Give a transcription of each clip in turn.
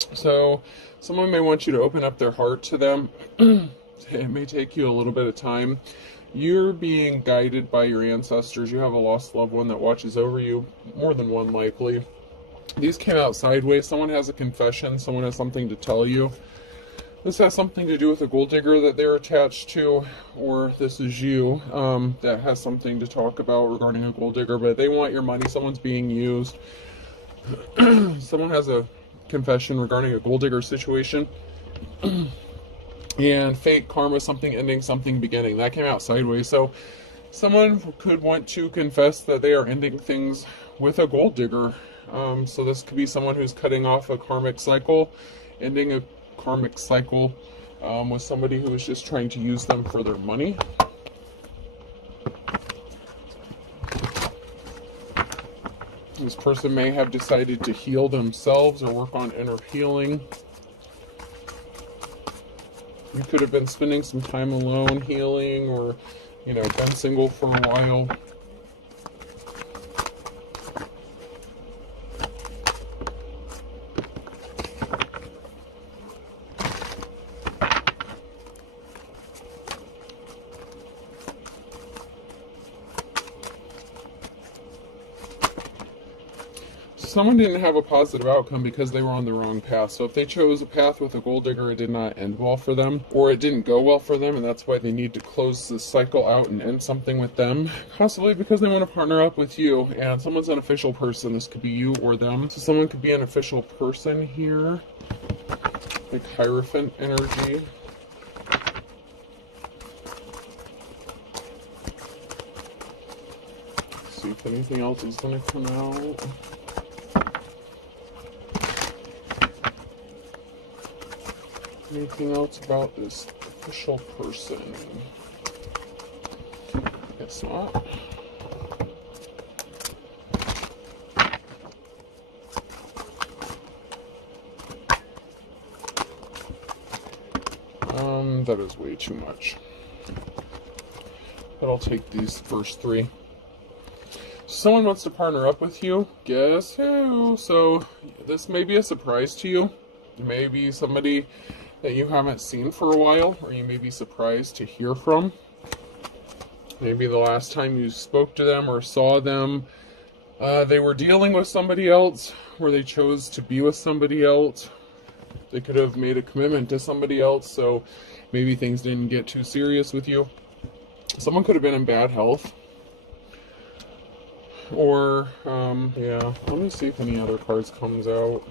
So someone may want you to open up their heart to them. It may take you a little bit of time. You're being guided by your ancestors. You have a lost loved one that watches over you, more than one likely. These came out sideways. Someone has a confession. Someone has something to tell you. This has something to do with a gold digger that they're attached to, or this is you that has something to talk about regarding a gold digger, but they want your money. Someone's being used. Someone has a confession regarding a gold digger situation. And fate, karma, something ending, something beginning. That came out sideways. So someone could want to confess that they are ending things with a gold digger. So this could be someone who's cutting off a karmic cycle, ending a karmic cycle with somebody who is just trying to use them for their money. This person may have decided to heal themselves or work on inner healing. You could have been spending some time alone healing, or, been single for a while. Someone didn't have a positive outcome because they were on the wrong path. So if they chose a path with a gold digger, it did not end well for them, or it didn't go well for them, and that's why they need to close this cycle out and end something with them. Possibly because they want to partner up with you, and someone's an official person. This could be you or them. So someone could be an official person here, like Hierophant energy. Let's see if anything else is going to come out. Anything else about this official person? Guess not. That is way too much. But I'll take these first three. Someone wants to partner up with you. Guess who? So this may be a surprise to you. It may be somebody that you haven't seen for a while, or you may be surprised to hear from. Maybe the last time you spoke to them or saw them, they were dealing with somebody else, or they chose to be with somebody else. They could have made a commitment to somebody else, so maybe things didn't get too serious with you. Someone could have been in bad health. Or, yeah, let me see if any other cards comes out.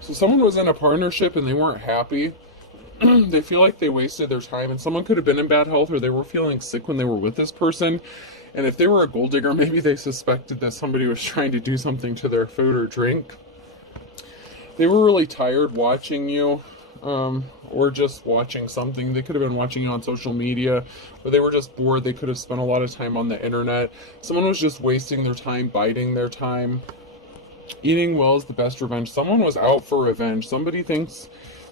So someone was in a partnership and they weren't happy. They feel like they wasted their time, and someone could have been in bad health, or they were feeling sick when they were with this person. And if they were a gold digger, maybe they suspected that somebody was trying to do something to their food or drink. They were really tired watching you, or just watching something. They could have been watching you on social media, or they were just bored. They could have spent a lot of time on the internet. Someone was just wasting their time, biding their time. Eating well is the best revenge. Someone was out for revenge. Somebody thinks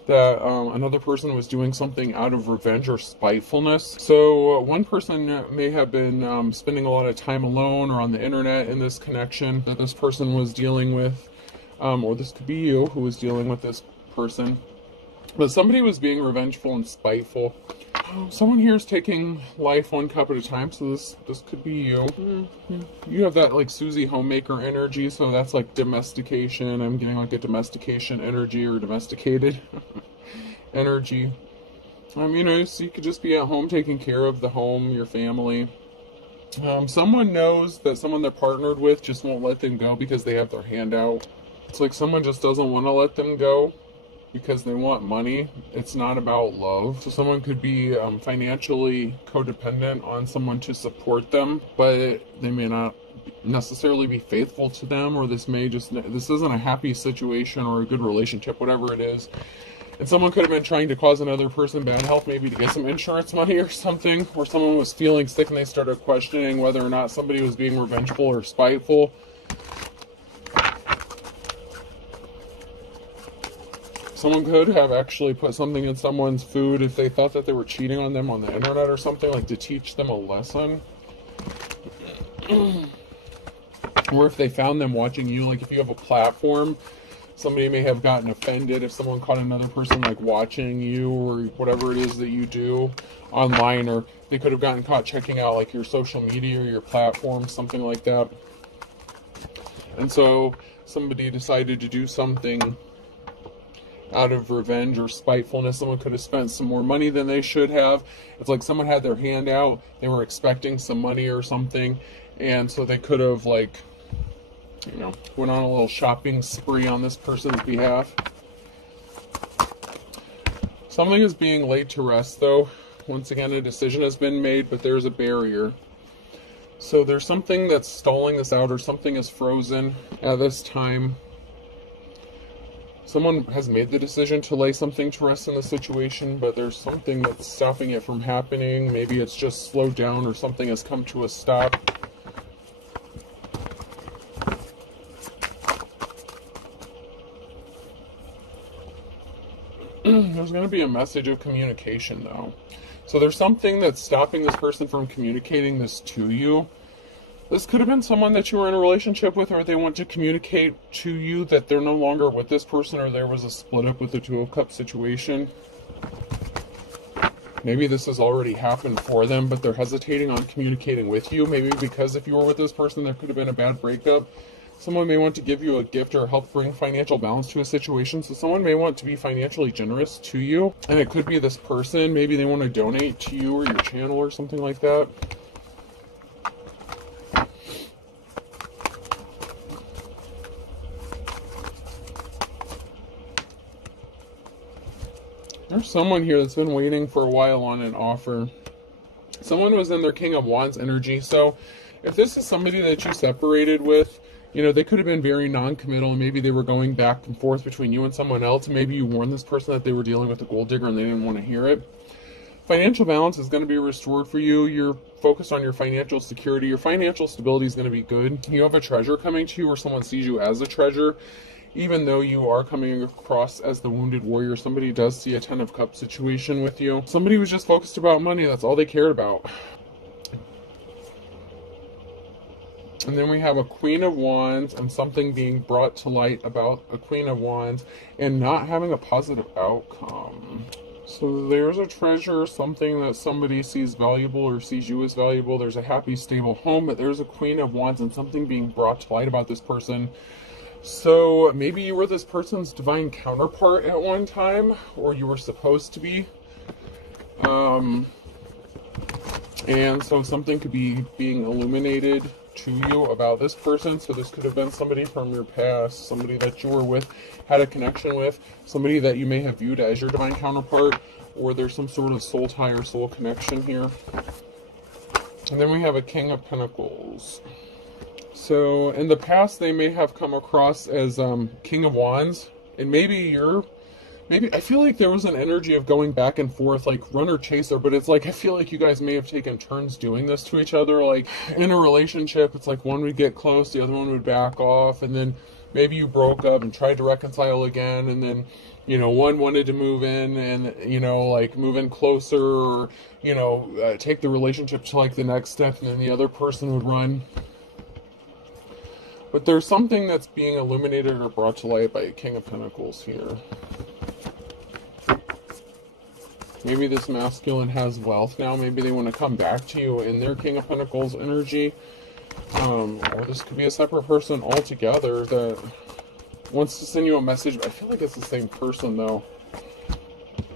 that another person was doing something out of revenge or spitefulness. So one person may have been spending a lot of time alone or on the internet in this connection that this person was dealing with. Or this could be you who was dealing with this person. But somebody was being revengeful and spiteful. Someone here is taking life one cup at a time, so this could be you. You have that like Susie homemaker energy, so that's like domestication. I'm getting like a domestication energy, or domesticated energy. So you could just be at home taking care of the home, your family. Someone knows that someone they're partnered with just won't let them go because they have their hand out. It's like someone just doesn't want to let them go because they want money. It's not about love. So someone could be financially codependent on someone to support them, but they may not necessarily be faithful to them, or this isn't a happy situation or a good relationship, whatever it is. And someone could have been trying to cause another person bad health, maybe to get some insurance money or something, or someone was feeling sick and they started questioning whether or not somebody was being revengeful or spiteful. Someone could have actually put something in someone's food if they thought that they were cheating on them on the internet or something, like to teach them a lesson. Or if they found them watching you, like if you have a platform, somebody may have gotten offended if someone caught another person like watching you or whatever it is that you do online, or they could have gotten caught checking out like your social media or your platform, something like that. And so somebody decided to do something out of revenge or spitefulness. Someone could have spent some more money than they should have. It's like someone had their hand out, they were expecting some money or something, and so they could have like, you know, went on a little shopping spree on this person's behalf. Something is being laid to rest though. Once again, a decision has been made, but there's a barrier. So there's something that's stalling this out, or something is frozen at this time. Someone has made the decision to lay something to rest in the situation, but there's something that's stopping it from happening. Maybe it's just slowed down, or something has come to a stop. There's going to be a message of communication though. So there's something that's stopping this person from communicating this to you. This could have been someone that you were in a relationship with, or they want to communicate to you that they're no longer with this person, or there was a split up with the Two of Cups situation. Maybe this has already happened for them, but they're hesitating on communicating with you. Maybe because if you were with this person, there could have been a bad breakup. Someone may want to give you a gift or help bring financial balance to a situation. So someone may want to be financially generous to you. And it could be this person. Maybe they want to donate to you or your channel or something like that. There's someone here that's been waiting for a while on an offer. Someone was in their King of Wands energy. So if this is somebody that you separated with, you know, they could have been very non-committal, and maybe they were going back and forth between you and someone else. Maybe you warned this person that they were dealing with a gold digger and they didn't want to hear it. Financial balance is going to be restored for you. You're focused on your financial security. Your financial stability is going to be good. You have a treasure coming to you, or someone sees you as a treasure. Even though you are coming across as the wounded warrior, somebody does see a Ten of Cups situation with you. Somebody was just focused about money. That's all they cared about. And then we have a Queen of Wands and something being brought to light about a Queen of Wands and not having a positive outcome. So there's a treasure, something that somebody sees valuable or sees you as valuable. There's a happy, stable home, but there's a Queen of Wands and something being brought to light about this person. So maybe you were this person's divine counterpart at one time, or you were supposed to be. And so something could be being illuminated to you about this person. So this could have been somebody from your past, somebody that you were with, had a connection with, somebody that you may have viewed as your divine counterpart, or there's some sort of soul tie or soul connection here. And then we have a King of Pentacles. So in the past, they may have come across as King of Wands, and maybe I feel like there was an energy of going back and forth, like runner chaser, but it's like I feel like you guys may have taken turns doing this to each other. Like in a relationship, it's like one would get close, the other one would back off, and then maybe you broke up and tried to reconcile again, and then, you know, one wanted to move in and, you know, like move in closer, or, you know, take the relationship to like the next step, and then the other person would run. But there's something that's being illuminated or brought to light by a King of Pentacles here. Maybe this masculine has wealth now. Maybe they want to come back to you in their King of Pentacles energy. Or this could be a separate person altogether that wants to send you a message. I feel like it's the same person though.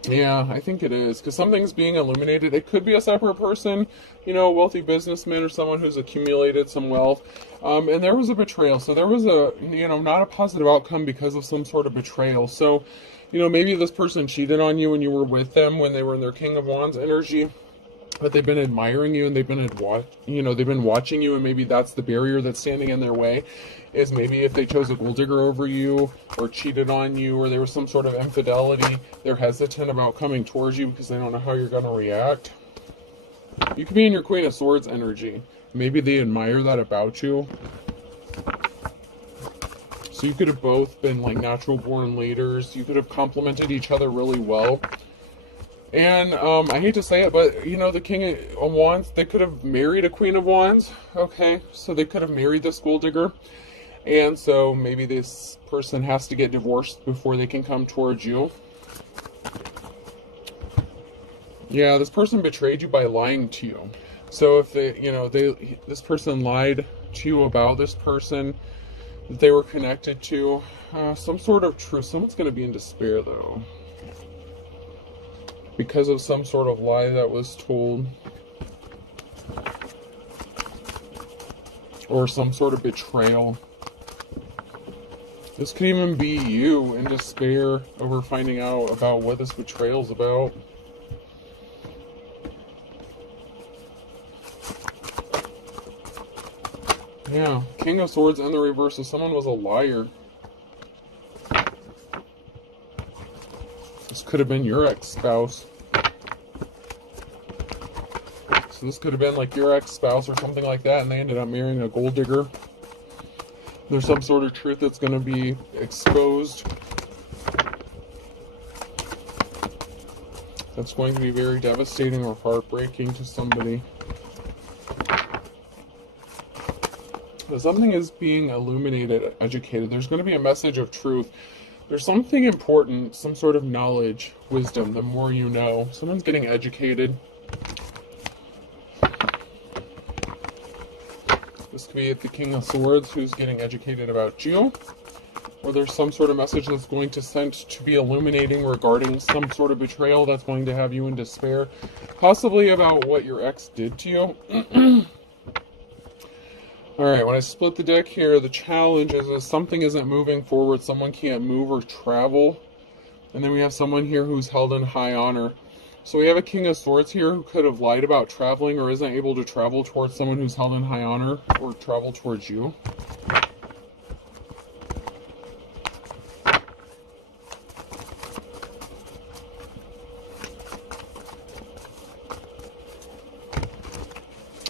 Yeah, I think it is, because something's being illuminated. It could be a separate person, you know, a wealthy businessman or someone who's accumulated some wealth. And there was a betrayal. So there was a, you know, not a positive outcome because of some sort of betrayal. So, you know, maybe this person cheated on you when you were with them, when they were in their King of Wands energy. But they've been admiring you, and they've been watching you, and maybe that's the barrier that's standing in their way. Is maybe if they chose a gold digger over you, or cheated on you, or there was some sort of infidelity, they're hesitant about coming towards you because they don't know how you're going to react. You could be in your Queen of Swords energy. Maybe they admire that about you. So you could have both been like natural born leaders. You could have complemented each other really well. And I hate to say it, but you know, the King of Wands, they could have married a Queen of Wands. Okay, so they could have married this gold digger. And so maybe this person has to get divorced before they can come towards you. Yeah, this person betrayed you by lying to you. So if this person lied to you about this person that they were connected to, some sort of truth. Someone's going to be in despair though, because of some sort of lie that was told, or some sort of betrayal. This could even be you in despair over finding out about what this betrayal is about. Yeah, King of Swords in the reverse. So someone was a liar. This could have been your ex-spouse. So this could have been like your ex-spouse or something like that, and they ended up marrying a gold digger. There's some sort of truth that's going to be exposed. That's going to be very devastating or heartbreaking to somebody. But something is being illuminated, educated. There's going to be a message of truth. There's something important, some sort of knowledge, wisdom, the more you know. Someone's getting educated. This could be the King of Swords who's getting educated about you. Or there's some sort of message that's going to send to be illuminating regarding some sort of betrayal that's going to have you in despair. Possibly about what your ex did to you. Alright, when I split the deck here, the challenge is if something isn't moving forward, someone can't move or travel. And then we have someone here who's held in high honor. So we have a King of Swords here who could have lied about traveling or isn't able to travel towards someone who's held in high honor or travel towards you.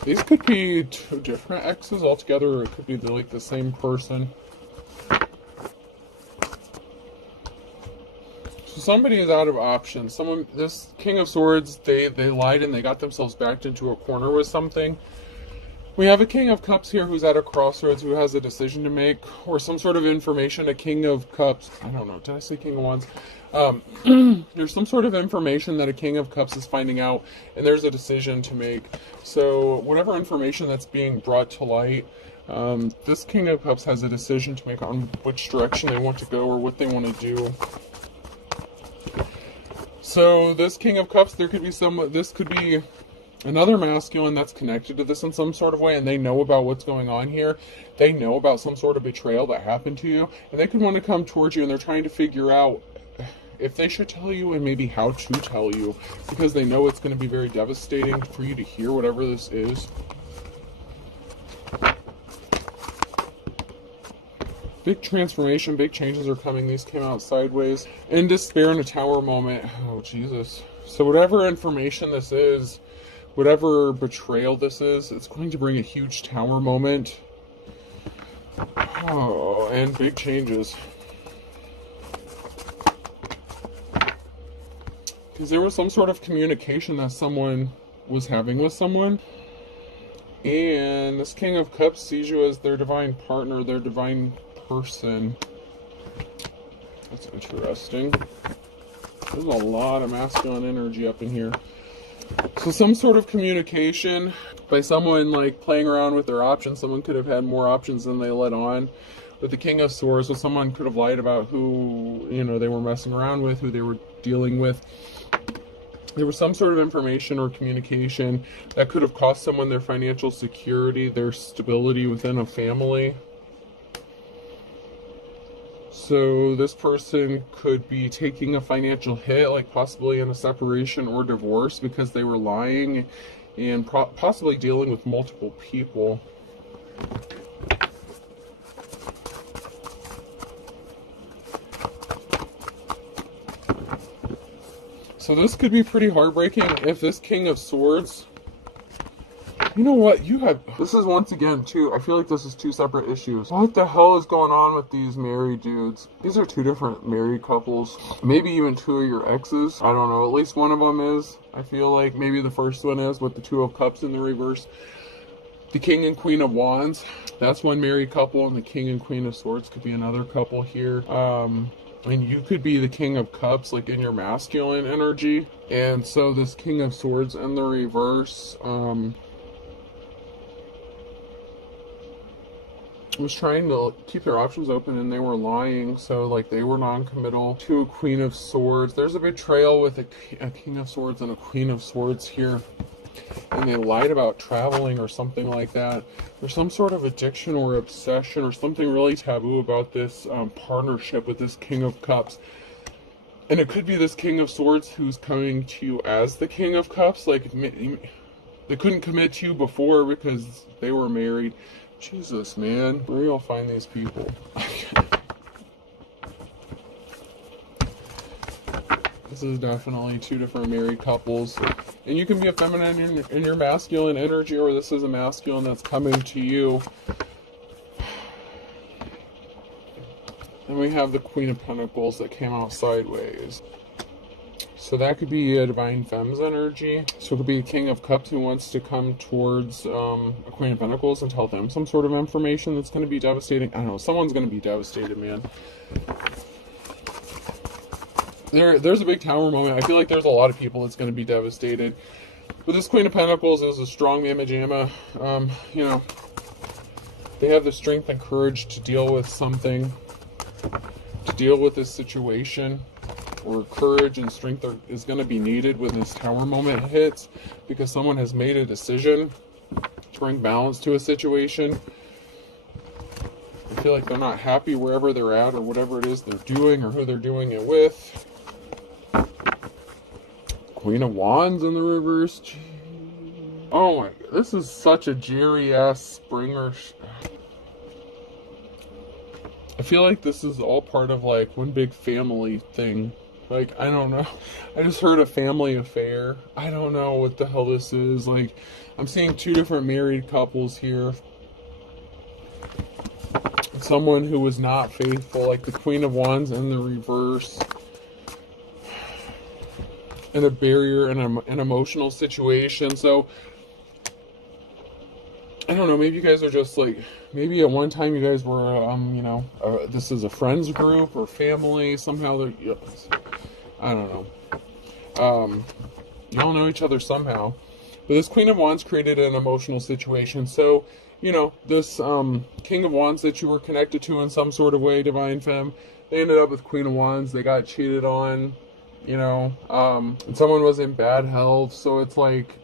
These could be two different exes altogether, or it could be like the same person. So somebody is out of options. This King of Swords, they lied and they got themselves backed into a corner with something. We have a King of Cups here who's at a crossroads, who has a decision to make, or some sort of information. A King of Cups, I don't know, did I say King of Wands? There's some sort of information that a King of Cups is finding out, and there's a decision to make. So whatever information that's being brought to light, this King of Cups has a decision to make on which direction they want to go or what they want to do. So this King of Cups, this could be another masculine that's connected to this in some sort of way, and they know about what's going on here. They know about some sort of betrayal that happened to you, and they could want to come towards you, and they're trying to figure out if they should tell you and maybe how to tell you, because they know it's going to be very devastating for you to hear whatever this is. Big transformation, big changes are coming. These came out sideways. In despair in a tower moment. Oh, Jesus. So whatever information this is, whatever betrayal this is, it's going to bring a huge tower moment. Oh, and big changes. Because there was some sort of communication that someone was having with someone. And this King of Cups sees you as their divine partner, their divine person. That's interesting. There's a lot of masculine energy up in here. So some sort of communication by someone like playing around with their options. Someone could have had more options than they let on. With the King of Swords, so someone could have lied about who, they were messing around with, who they were dealing with. There was some sort of information or communication that could have cost someone their financial security, their stability within a family. So this person could be taking a financial hit, like possibly in a separation or divorce, because they were lying and possibly dealing with multiple people. So this could be pretty heartbreaking if this King of Swords You know what? You have... This is once again, too, I feel like this is two separate issues. What the hell is going on with these married dudes? These are two different married couples. Maybe even two of your exes. I don't know. At least one of them is. I feel like maybe the first one is with the Two of Cups in the reverse. The King and Queen of Wands. That's one married couple, and the King and Queen of Swords could be another couple here. And you could be the King of Cups, like in your masculine energy. And so this King of Swords in the reverse, was trying to keep their options open, and they were lying, so like they were non-committal to a Queen of Swords. There's a betrayal with a King of Swords and a Queen of Swords here, and they lied about traveling or something like that. There's some sort of addiction or obsession or something really taboo about this partnership with this King of Cups. And it could be this King of Swords who's coming to you as the King of Cups. Like, they couldn't commit to you before because they were married. Jesus, man. Where do y'all find these people? This is definitely two different married couples. And you can be a feminine in your masculine energy, or this is a masculine that's coming to you. And we have the Queen of Pentacles that came out sideways. So that could be a Divine Femme's energy. So it could be a King of Cups who wants to come towards a Queen of Pentacles and tell them some sort of information that's going to be devastating. I don't know. Someone's going to be devastated, man. There's a big Tower moment. I feel like there's a lot of people that's going to be devastated. But this Queen of Pentacles is a strong mamma jamma. You know, they have the strength and courage to deal with something, to deal with this situation. Or courage and strength is going to be needed when this Tower moment hits, because someone has made a decision to bring balance to a situation. I feel like they're not happy wherever they're at or whatever it is they're doing or who they're doing it with. Queen of Wands in the reverse. Oh my God, this is such a Jerry-ass Springer. I feel like this is all part of like one big family thing. Like, I don't know. I just heard a family affair. I don't know what the hell this is. Like, I'm seeing two different married couples here. Someone who was not faithful, like the Queen of Wands in the reverse. And a barrier in an emotional situation. So, I don't know, maybe you guys are just like, maybe at one time you guys were, you know, this is a friends group or family, somehow they're, I don't know. Y'all know each other somehow. But this Queen of Wands created an emotional situation. So, you know, this King of Wands that you were connected to in some sort of way, Divine Femme, they ended up with Queen of Wands. They got cheated on, you know, and someone was in bad health. So it's like,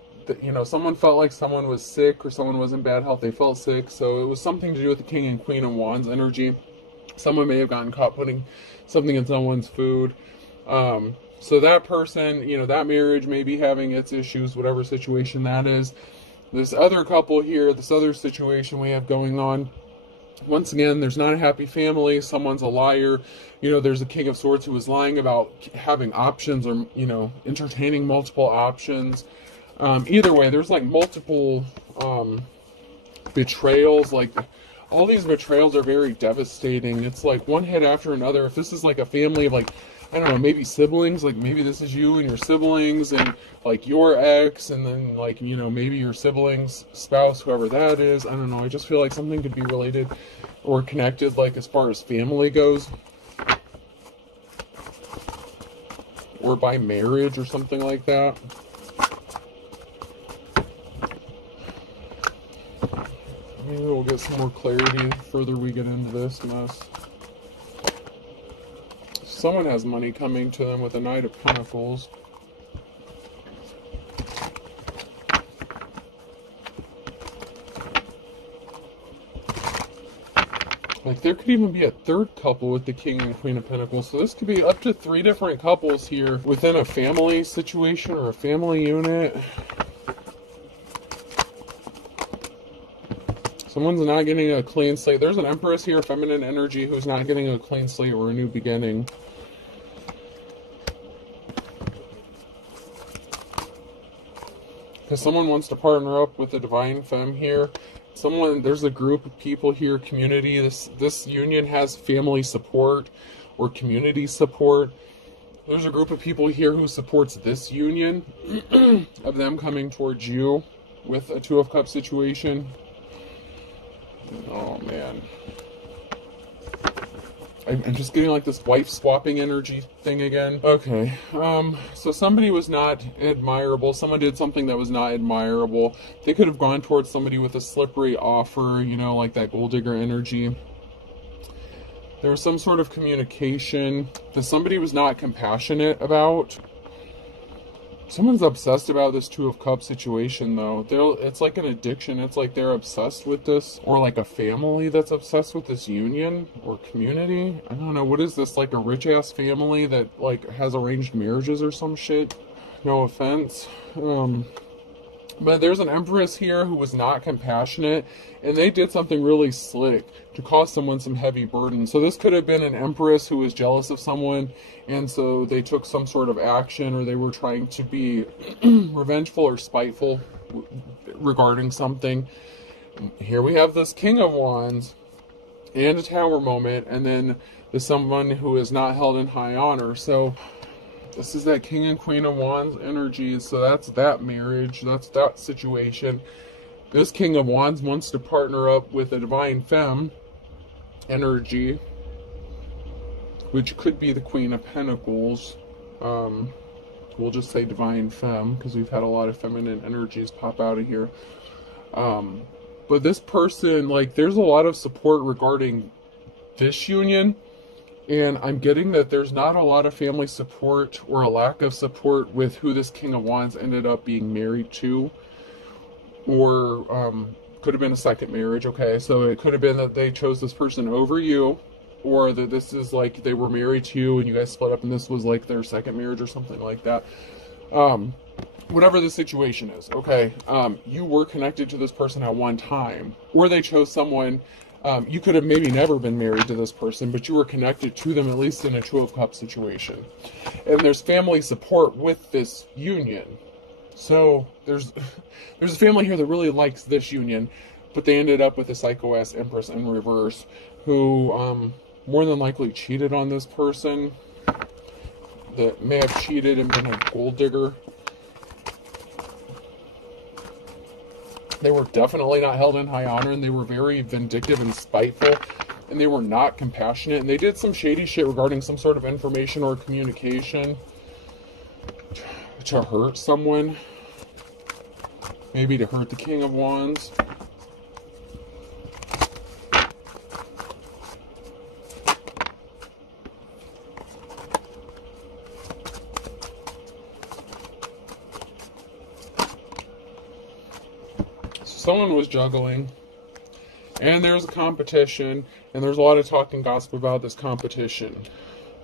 you know, someone felt like someone was sick or someone was in bad health. They felt sick. So it was something to do with the King and Queen of Wands energy. Someone may have gotten caught putting something in someone's food. So that person, you know, that marriage may be having its issues, whatever situation that is. This other couple here, this other situation we have going on, once again, there's not a happy family. Someone's a liar. You know, there's a King of Swords who was lying about having options or, you know, entertaining multiple options. Either way, there's like multiple betrayals. Like, all these betrayals are very devastating. It's like one hit after another. If this is like a family of like, I don't know, maybe siblings, like maybe this is you and your siblings and like your ex, and then like, you know, maybe your siblings, spouse, whoever that is. I don't know. I just feel like something could be related or connected, like as far as family goes, or by marriage or something like that. Maybe we'll get some more clarity the further we get into this mess. Someone has money coming to them with a Knight of Pentacles. Like, there could even be a third couple with the King and Queen of Pentacles. So this could be up to 3 different couples here within a family situation or a family unit. Someone's not getting a clean slate. There's an Empress here, feminine energy, who's not getting a clean slate or a new beginning. Because someone wants to partner up with the divine femme here. There's a group of people here, community. This union has family support or community support. There's a group of people here who supports this union of them coming towards you with a Two of Cups situation. Oh man. I'm just getting like this wife swapping energy thing again. Okay, so somebody was not admirable. Someone did something that was not admirable. They could have gone towards somebody with a slippery offer, you know, like that gold digger energy. There was some sort of communication that somebody was not compassionate about. Someone's obsessed about this Two of Cups situation, though. It's like an addiction. It's like they're obsessed with this, or like a family that's obsessed with this union or community. I don't know. What is this? Like a rich-ass family that like has arranged marriages or some shit? No offense. But there's an Empress here who was not compassionate, and they did something really slick to cause someone some heavy burden. So this could have been an Empress who was jealous of someone, and so they took some sort of action, or they were trying to be revengeful or spiteful regarding something. Here we have this King of Wands and a Tower moment, and then there's someone who is not held in high honor. So this is that King and Queen of Wands energy. So that's that marriage. That's that situation. This King of Wands wants to partner up with a divine femme energy, which could be the Queen of Pentacles. We'll just say divine femme, because we've had a lot of feminine energies pop out of here. But this person, like, there's a lot of support regarding this union. And I'm getting that there's not a lot of family support or a lack of support with who this King of Wands ended up being married to. Or could have been a second marriage, okay? So it could have been that they chose this person over you. Or that this is like they were married to you and you guys split up and this was like their second marriage or something like that. Whatever the situation is, okay? You were connected to this person at one time. Or they chose someone... you could have maybe never been married to this person, but you were connected to them, at least in a Two of Cups situation. And there's family support with this union. So there's a family here that really likes this union, but they ended up with a psycho-ass Empress in reverse who more than likely cheated on this person, that may have cheated and been a gold digger. They were definitely not held in high honor, and they were very vindictive and spiteful, and they were not compassionate, and they did some shady shit regarding some sort of information or communication to hurt someone, maybe to hurt the King of Wands. Someone was juggling, and there's a competition, and there's a lot of talk and gossip about this competition.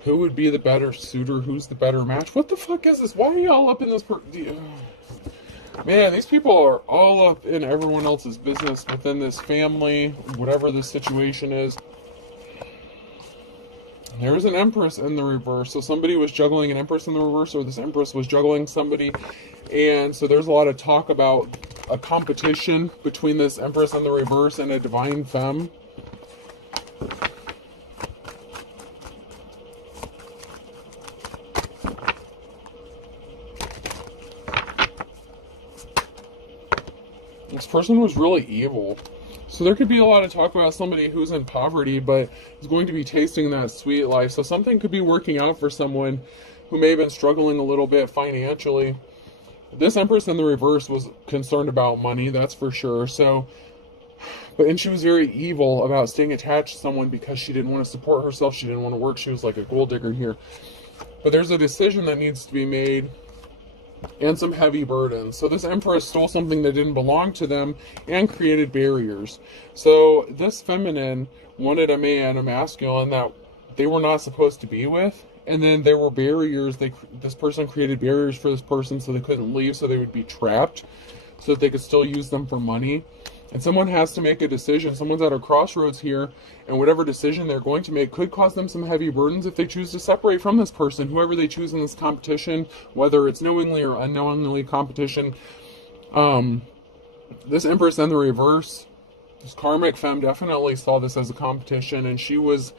Who would be the better suitor? Who's the better match? What the fuck is this? Why are y'all up in this? Man, these people are all up in everyone else's business within this family, whatever the situation is. There's an Empress in the reverse. So somebody was juggling an Empress in the reverse, or this Empress was juggling somebody. And so there's a lot of talk about a competition between this Empress in the reverse and a divine femme. This person was really evil. So there could be a lot of talk about somebody who's in poverty, but is going to be tasting that sweet life. So something could be working out for someone who may have been struggling a little bit financially. This Empress in the reverse was concerned about money, that's for sure. So, and she was very evil about staying attached to someone because she didn't want to support herself. She didn't want to work. She was like a gold digger here. But there's a decision that needs to be made, and some heavy burdens. So this Empress stole something that didn't belong to them and created barriers. So this feminine wanted a man, a masculine, that they were not supposed to be with. And then there were barriers. This person created barriers for this person so they couldn't leave, so they would be trapped, so that they could still use them for money. And someone has to make a decision. Someone's at a crossroads here, and whatever decision they're going to make could cause them some heavy burdens if they choose to separate from this person, whoever they choose in this competition, whether it's knowingly or unknowingly competition. This Empress in the reverse, this karmic femme definitely saw this as a competition, and she was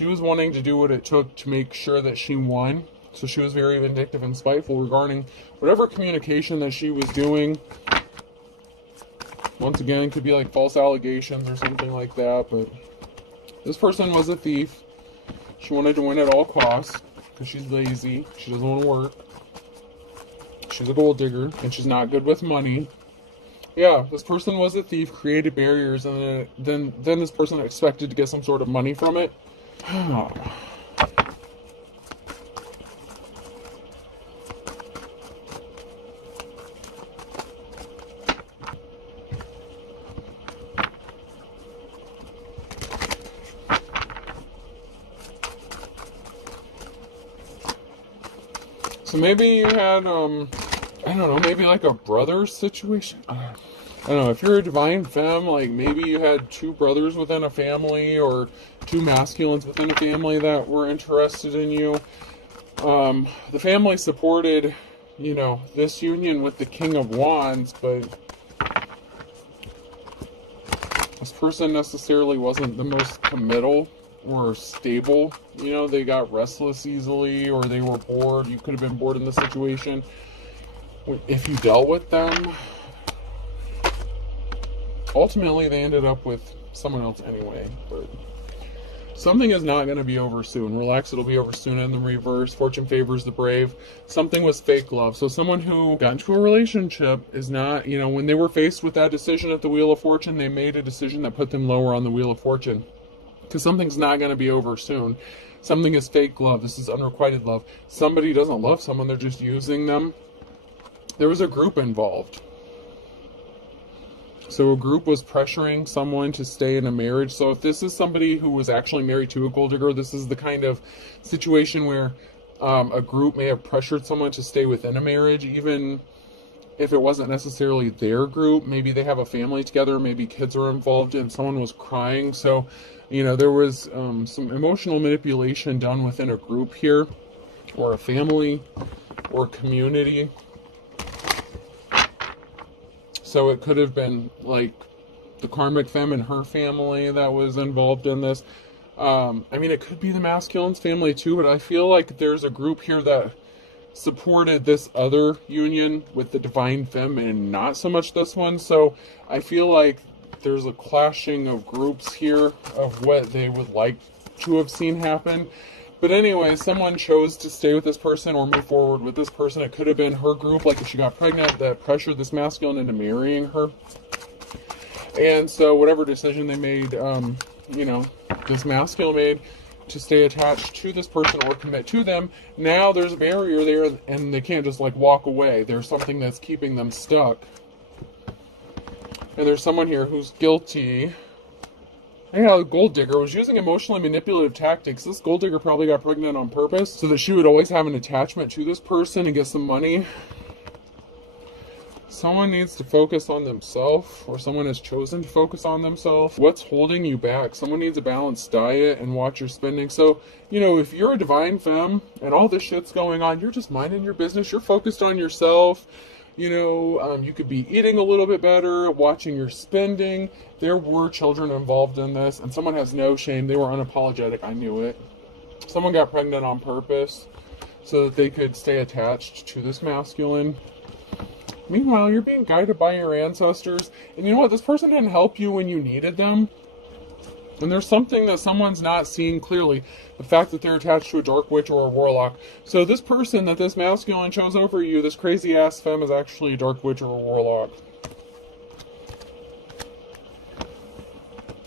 wanting to do what it took to make sure that she won. So she was very vindictive and spiteful regarding whatever communication that she was doing. Once again, it could be like false allegations or something like that, but this person was a thief. She wanted to win at all costs because she's lazy. She doesn't want to work. She's a gold digger, and she's not good with money. Yeah, this person was a thief, created barriers, and then this person expected to get some sort of money from it. So maybe you had, I don't know, maybe like a brother situation. I don't know, if you're a divine femme, like maybe you had two brothers within a family or two masculines within a family that were interested in you. The family supported, you know, this union with the King of Wands, but this person necessarily wasn't the most committal or stable. You know, they got restless easily, or they were bored. You could have been bored in the situation if you dealt with them. Ultimately, they ended up with someone else anyway, but something is not going to be over soon. Relax, it'll be over soon. In the reverse, fortune favors the brave. Something was fake love. So someone who got into a relationship is not, you know, when they were faced with that decision at the Wheel of Fortune, they made a decision that put them lower on the Wheel of Fortune. Because something's not going to be over soon. Something is fake love. This is unrequited love. Somebody doesn't love someone, they're just using them. There was a group involved. So a group was pressuring someone to stay in a marriage. So if this is somebody who was actually married to a gold digger, this is the kind of situation where a group may have pressured someone to stay within a marriage, even if it wasn't necessarily their group. Maybe they have a family together, maybe kids are involved, and someone was crying. So, you know, there was some emotional manipulation done within a group here, or a family, or a community. So it could have been like the karmic femme and her family that was involved in this. I mean, it could be the masculine's family too, but I feel like there's a group here that supported this other union with the divine femme and not so much this one. So I feel like there's a clashing of groups here of what they would like to have seen happen. But anyway, someone chose to stay with this person or move forward with this person. It could have been her group, like if she got pregnant, that pressured this masculine into marrying her. And so whatever decision they made, you know, this masculine made to stay attached to this person or commit to them, now there's a barrier there and they can't just like walk away. There's something that's keeping them stuck. And there's someone here who's guilty. Yeah, the gold digger was using emotionally manipulative tactics. This gold digger probably got pregnant on purpose so that she would always have an attachment to this person and get some money. Someone needs to focus on themselves, or someone has chosen to focus on themselves. What's holding you back? Someone needs a balanced diet and watch your spending. So, you know, if you're a divine femme and all this shit's going on, you're just minding your business. You're focused on yourself. You know, you could be eating a little bit better, watching your spending. There were children involved in this, and someone has no shame. They were unapologetic. I knew it. Someone got pregnant on purpose so that they could stay attached to this masculine. Meanwhile, you're being guided by your ancestors. And you know what? This person didn't help you when you needed them. And there's something that someone's not seeing clearly. The fact that they're attached to a dark witch or a warlock. So this person that this masculine chose over you, this crazy ass femme, is actually a dark witch or a warlock.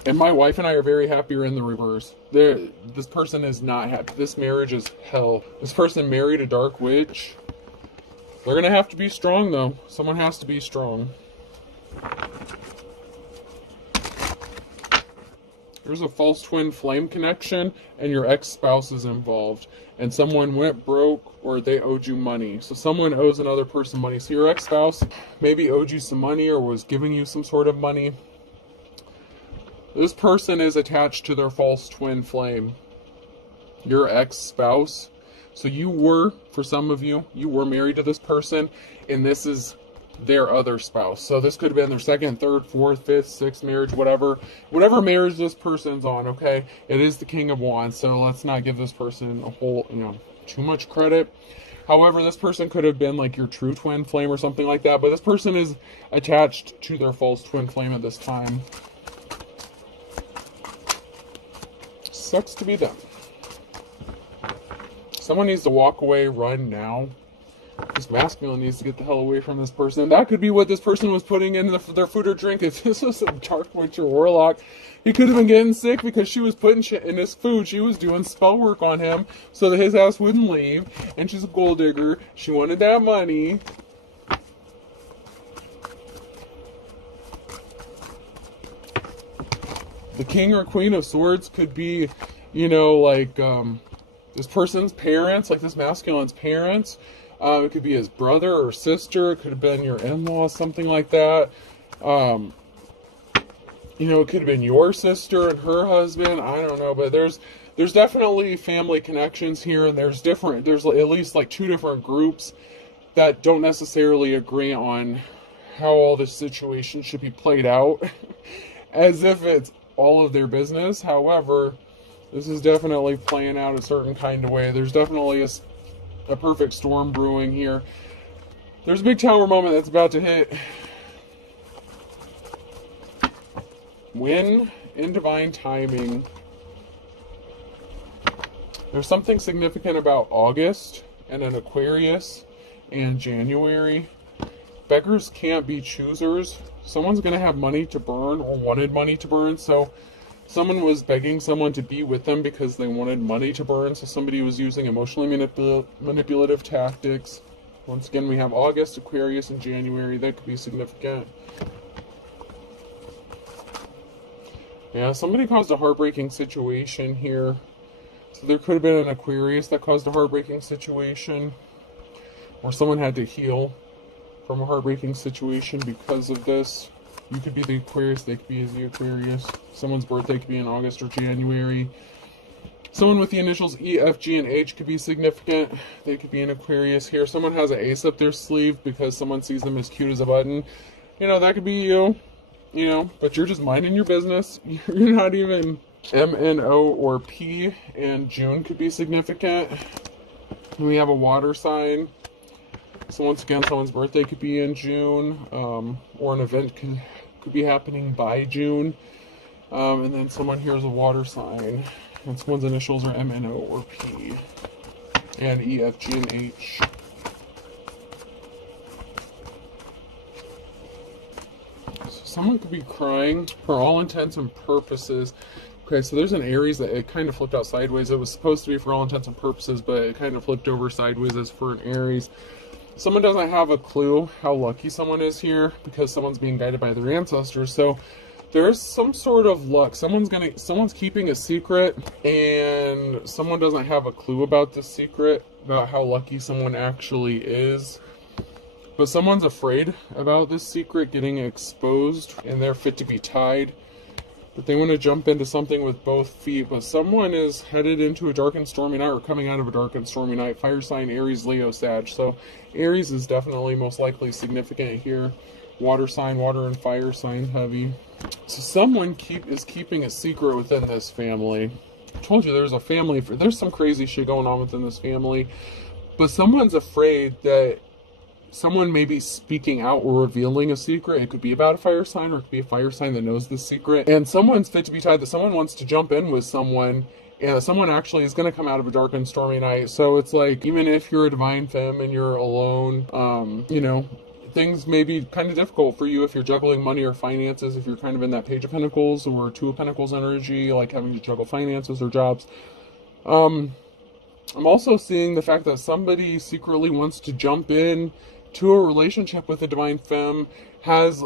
And my wife and I are very happy you're in the reverse. This person is not happy. This marriage is hell. This person married a dark witch. They're going to have to be strong, though. Someone has to be strong. There's a false twin flame connection, and your ex-spouse is involved. And someone went broke, or they owed you money. So someone owes another person money. So your ex-spouse maybe owed you some money, or was giving you some sort of money. This person is attached to their false twin flame. Your ex-spouse. So you were, for some of you, you were married to this person, and this is their other spouse. So this could have been their second, third, fourth, fifth, sixth marriage, whatever marriage this person's on, okay? It is the King of Wands, so let's not give this person a whole, too much credit. However, this person could have been like your true twin flame or something like that, but this person is attached to their false twin flame at this time. Sucks to be them. Someone needs to walk away, run now. This masculine needs to get the hell away from this person. That could be what this person was putting in their food or drink. If this was a dark witch or warlock, he could have been getting sick because she was putting shit in his food. She was doing spell work on him so that his ass wouldn't leave. And she's a gold digger. She wanted that money. The King or Queen of Swords could be, this person's parents, like this masculine's parents. It could be his brother or sister. It could have been your in-law, something like that. It could have been your sister and her husband. I don't know, but there's definitely family connections here, and there's at least like two different groups that don't necessarily agree on how all this situation should be played out, as if it's all of their business. However, this is definitely playing out a certain kind of way. There's definitely a perfect storm brewing here. There's a big tower moment that's about to hit. When in divine timing, there's something significant about August and an Aquarius and January. Beggars can't be choosers. Someone's going to have money to burn or wanted money to burn. So someone was begging someone to be with them because they wanted money to burn. So somebody was using emotionally manipulative tactics. Once again, we have August, Aquarius, and January. That could be significant. Yeah, somebody caused a heartbreaking situation here. So there could have been an Aquarius that caused a heartbreaking situation. Or someone had to heal from a heartbreaking situation because of this. You could be the Aquarius, they could be the Aquarius. Someone's birthday could be in August or January. Someone with the initials E, F, G, and H could be significant. They could be an Aquarius here. Someone has an ace up their sleeve because someone sees them as cute as a button. That could be you. But you're just minding your business. You're not even M, N, O, or P. And June could be significant. And we have a water sign. So once again, someone's birthday could be in June, or an event could be happening by June. And then someone here is a water sign, and someone's initials are M, N, O, or P, and E, F, G, and H. So someone could be crying for all intents and purposes. Okay, so there's an Aries that it kind of flipped out sideways. It was supposed to be for all intents and purposes, but it kind of flipped over sideways as for an Aries. Someone doesn't have a clue how lucky someone is here because someone's being guided by their ancestors. So there's some sort of luck. Someone's keeping a secret, and someone doesn't have a clue about this secret, about how lucky someone actually is. But someone's afraid about this secret getting exposed, and they're fit to be tied. But they want to jump into something with both feet. But someone is headed into a dark and stormy night, or coming out of a dark and stormy night. Fire sign, Aries, Leo, Sag. So Aries is definitely most likely significant here. Water sign, water and fire sign heavy. So someone is keeping a secret within this family. I told you there's some crazy shit going on within this family. But someone's afraid that someone may be speaking out or revealing a secret. It could be about a fire sign, or it could be a fire sign that knows this secret. And someone's fit to be tied, that someone wants to jump in with someone, and someone actually is going to come out of a dark and stormy night. So it's like, even if you're a divine femme and you're alone, things may be kind of difficult for you if you're juggling money or finances, if you're kind of in that Page of Pentacles or Two of Pentacles energy, like having to juggle finances or jobs. I'm also seeing the fact that somebody secretly wants to jump in to a relationship with a divine femme, has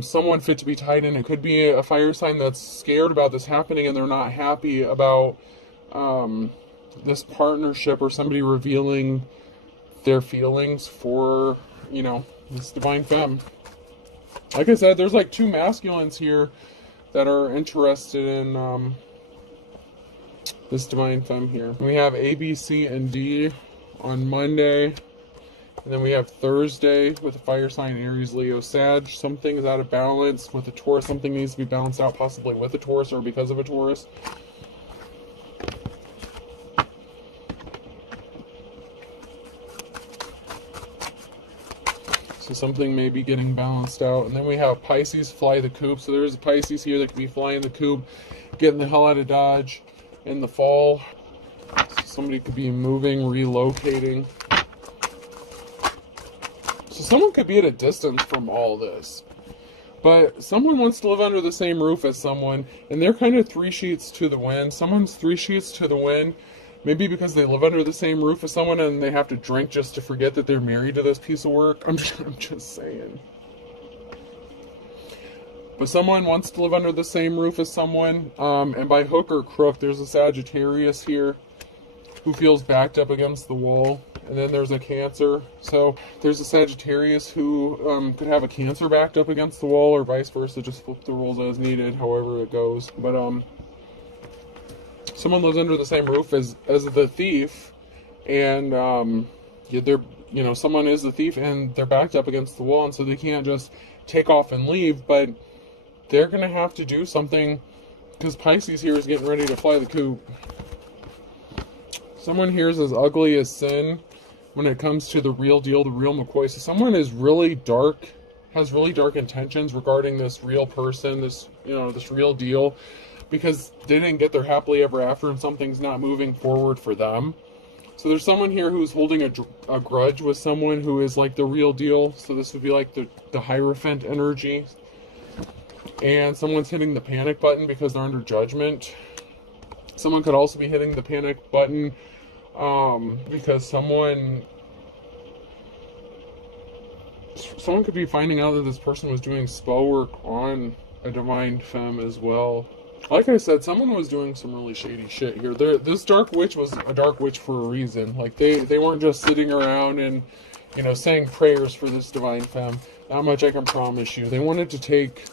someone fit to be tied in. It could be a fire sign that's scared about this happening, and they're not happy about this partnership, or somebody revealing their feelings for, this divine femme. Like I said, there's like two masculines here that are interested in this divine femme here. We have A, B, C, and D on Monday. And then we have Thursday with a fire sign, Aries, Leo, Sag. Something is out of balance with a Taurus. Something needs to be balanced out, possibly with a Taurus or because of a Taurus. So something may be getting balanced out. And then we have Pisces, fly the coop. So there's a Pisces here that could be flying the coop, getting the hell out of Dodge in the fall. So somebody could be moving, relocating. So someone could be at a distance from all this. But someone wants to live under the same roof as someone, and they're kind of 3 sheets to the wind. Someone's 3 sheets to the wind, maybe because they live under the same roof as someone and they have to drink just to forget that they're married to this piece of work. I'm just saying. But someone wants to live under the same roof as someone, and by hook or crook, there's a Sagittarius here who feels backed up against the wall. And then there's a Cancer. So there's a Sagittarius who could have a Cancer backed up against the wall, or vice versa. Just flip the roles as needed, however it goes. But someone lives under the same roof as the thief, and someone is the thief and they're backed up against the wall, and so they can't just take off and leave. But they're gonna have to do something, because Pisces here is getting ready to fly the coop. Someone here is as ugly as sin when it comes to the real deal, the real McCoy. So someone is really dark, has really dark intentions regarding this real person, this real deal, because they didn't get their happily ever after and something's not moving forward for them. So there's someone here who's holding a grudge with someone who is like the real deal. So this would be like the Hierophant energy. And someone's hitting the panic button because they're under judgment. Someone could also be hitting the panic button because someone could be finding out that this person was doing spell work on a divine femme as well. Like I said, someone was doing some really shady shit here. This dark witch was a dark witch for a reason. Like they weren't just sitting around and saying prayers for this divine femme. That much I can promise you. They wanted to take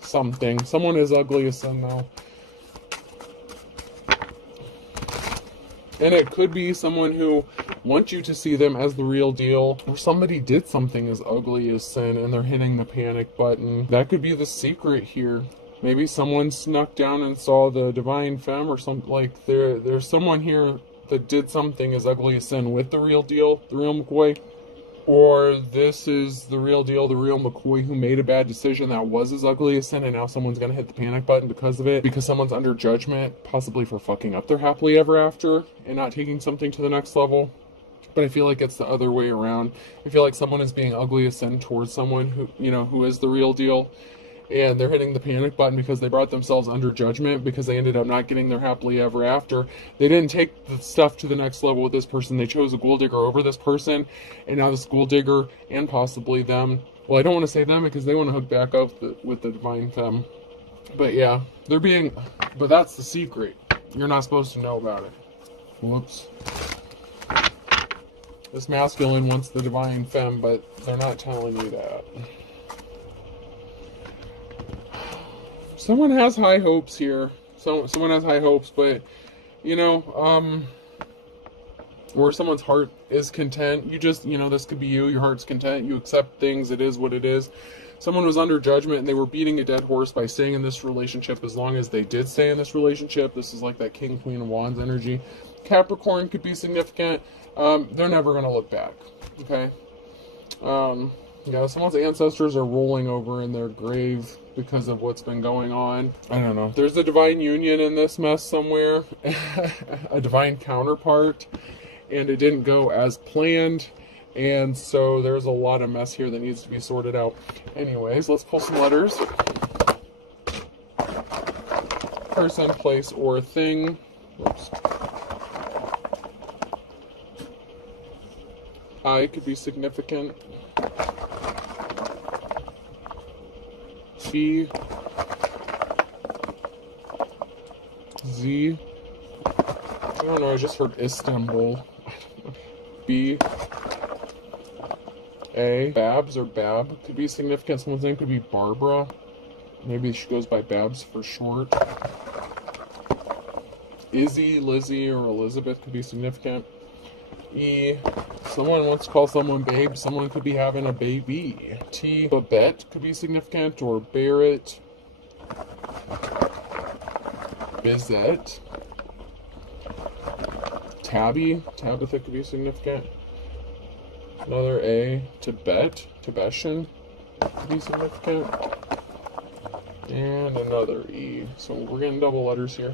something. Someone as ugly as sin though. And it could be someone who wants you to see them as the real deal, or somebody did something as ugly as sin and they're hitting the panic button. That could be the secret here. Maybe someone snuck down and saw the divine femme or something. Like there's someone here that did something as ugly as sin with the real deal, the real McCoy. Or this is the real deal, the real McCoy who made a bad decision that was as ugly as sin, and now someone's going to hit the panic button because of it, because someone's under judgment, possibly for fucking up their happily ever after and not taking something to the next level. But I feel like it's the other way around. I feel like someone is being ugly as sin towards someone who is the real deal, and they're hitting the panic button because they brought themselves under judgment because they ended up not getting their happily ever after. They didn't take the stuff to the next level with this person. They chose a gold digger over this person, and now this gold digger and possibly them, well, I don't want to say them because they want to hook back up with the divine femme. But yeah, but that's the secret. You're not supposed to know about it. Whoops. This masculine wants the divine femme, but they're not telling you that. Someone has high hopes here. Someone has high hopes, but, where someone's heart is content. You just, this could be you. Your heart's content. You accept things. It is what it is. Someone was under judgment and they were beating a dead horse by staying in this relationship as long as they did stay in this relationship. This is like that King, Queen of Wands energy. Capricorn could be significant. They're never going to look back. Okay? Someone's ancestors are rolling over in their grave because of what's been going on. I don't know. There's a divine union in this mess somewhere. A divine counterpart. And it didn't go as planned. And so there's a lot of mess here that needs to be sorted out. Anyways, let's pull some letters. Person, place, or thing. Whoops. I could be significant. B. Z. I don't know, I just heard Istanbul. B. A. Babs or Bab could be significant. Someone's name could be Barbara. Maybe she goes by Babs for short. Izzy, Lizzie, or Elizabeth could be significant. E. Someone wants to call someone babe. Someone could be having a baby. T. Babette could be significant, or Barrett. Bizette. Tabby. Tabitha could be significant. Another A. Tibet. Tibetan could be significant. And another E. So we're getting double letters here.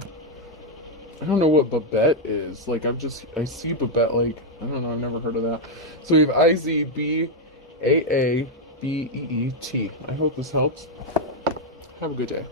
I don't know what Babette is. Like, I see Babette, like, I don't know, I've never heard of that. So we have IZBAABEET. I hope this helps. Have a good day.